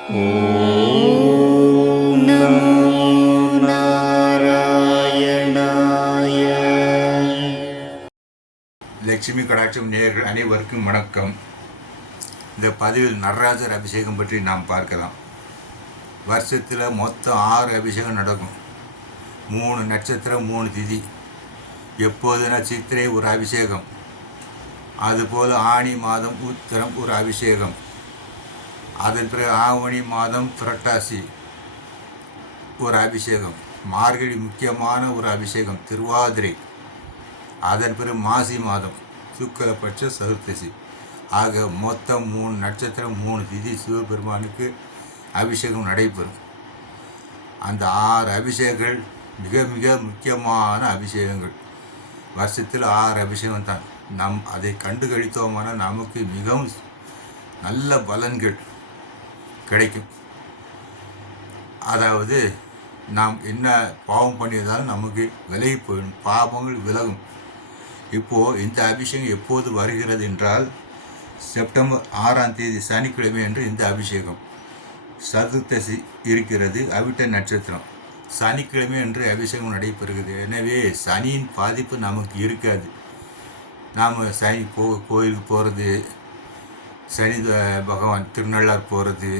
நாராயணாய லட்சுமி கடாட்சம் நேயர்கள் அனைவருக்கும் வணக்கம். இந்த பதிவில் நடராஜர் அபிஷேகம் பற்றி நாம் பார்க்கலாம். வருஷத்தில் மொத்தம் ஆறு அபிஷேகம் நடக்கும். மூணு நட்சத்திரம் மூணு திதி. எப்போதுனா சித்திரை ஒரு அபிஷேகம். அதுபோல் ஆணி மாதம் உத்திரம் ஒரு அபிஷேகம். அதன் பிறகு ஆவணி மாதம் புரட்டாசி. ஒரு அபிஷேகம். மார்கழி முக்கியமான ஒரு அபிஷேகம். திருவாதிரை. அதன் பிறகு மாசி மாதம். சுக்கலபட்ச சதுர்த்தசி. ஆக மொத்தம் மூணு நட்சத்திரம் மூணு திதி சிவபெருமானுக்கு அபிஷேகம் நடைபெறும். அந்த ஆறு அபிஷேகங்கள் மிக மிக முக்கியமான அபிஷேகங்கள். வருஷத்தில் ஆறு அபிஷேகம் தான். நம் அதை கண்டு கழித்தோமான நமக்கு மிகவும் நல்ல பலன்கள். கிடைக்கும். அதாவது நாம் என்ன பாவம் பண்ணியிருந்தாலும் நமக்கு விலகி போயிடும். பாவங்கள் விலகும். இப்போது இந்த அபிஷேகம் எப்போது வருகிறது என்றால் செப்டம்பர் ஆறாம் தேதி சனிக்கிழமை என்று இந்த அபிஷேகம். சதுர்த்தசி இருக்கிறது அவிட்ட நட்சத்திரம். சனிக்கிழமை என்று அபிஷேகம் நடைபெறுகிறது. எனவே சனியின் பாதிப்பு நமக்கு இருக்காது. நாம் சனி போ கோயிலுக்கு போகிறது சனி பகவான் திருநள்ளார் போகிறது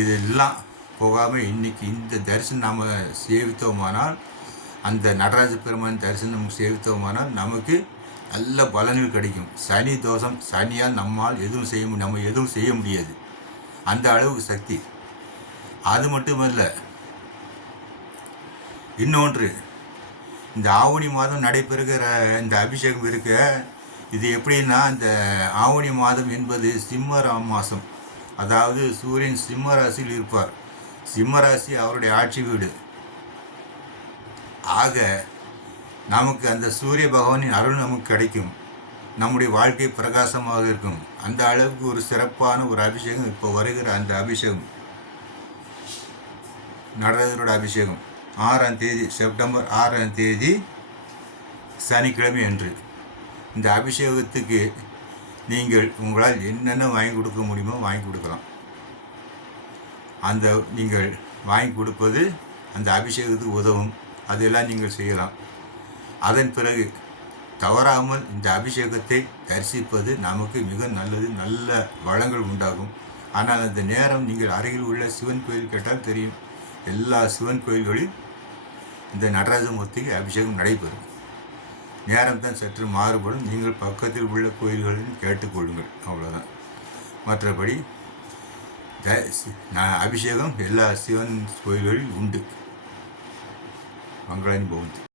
இதெல்லாம் போகாமல் இன்னைக்கு இந்த தரிசனம் நாம் சேவித்தோமானால் அந்த நடராஜ பெருமான் தரிசனம் சேவித்தோமானால் நமக்கு நல்ல பலன்கள் கிடைக்கும். சனி தோஷம் சனியால் நம்மால் எதுவும் செய்ய நம்ம எதுவும் செய்ய முடியாது. அந்த அளவுக்கு சக்தி. அது மட்டுமல்ல இன்னொன்று இந்த ஆவணி மாதம் நடைபெறுகிற இந்த அபிஷேகம் இருக்க இது எப்படின்னா இந்த ஆவணி மாதம் என்பது சிம்ம மாதம் அதாவது சூரியன் சிம்ம ராசியில் இருப்பார். சிம்ம ராசி அவருடைய ஆட்சி வீடு. ஆக நமக்கு அந்த சூரிய பகவானின் அருள் நமக்கு கிடைக்கும். நம்முடைய வாழ்க்கை பிரகாசமாக இருக்கும். அந்த அளவுக்கு ஒரு சிறப்பான ஒரு அபிஷேகம் இப்போ வருகிற அந்த அபிஷேகம். நடராஜரோட அபிஷேகம். ஆறாம் தேதி செப்டம்பர் ஆறாம் தேதி சனிக்கிழமை அன்று இந்த அபிஷேகத்துக்கு நீங்கள் உங்களால் என்னென்ன வாங்கி கொடுக்க முடியுமோ வாங்கி கொடுக்கலாம். அந்த நீங்கள் வாங்கி கொடுப்பது அந்த அபிஷேகத்துக்கு உதவும். அதெல்லாம் நீங்கள் செய்யலாம். அதன் பிறகு தவறாமல் இந்த அபிஷேகத்தை தரிசிப்பது நமக்கு மிக நல்லது. நல்ல வளங்கள் உண்டாகும். ஆனால் அந்த நேரம் நீங்கள் அருகில் உள்ள சிவன் கோயில் கேட்டால் தெரியும். எல்லா சிவன் கோயில்களில் இந்த நடராஜமூர்த்திக்கு அபிஷேகம் நடைபெறும். நேரம் தான் சற்று மாறுபடும். நீங்கள் பக்கத்தில் உள்ள கோயில்களில் கேட்டுக்கொள்ளுங்கள் அவ்வளோதான் மற்றபடி த- சி- அபிஷேகம் எல்லா சிவன் கோயில்களில் உண்டு. மங்களானி பவுந்தி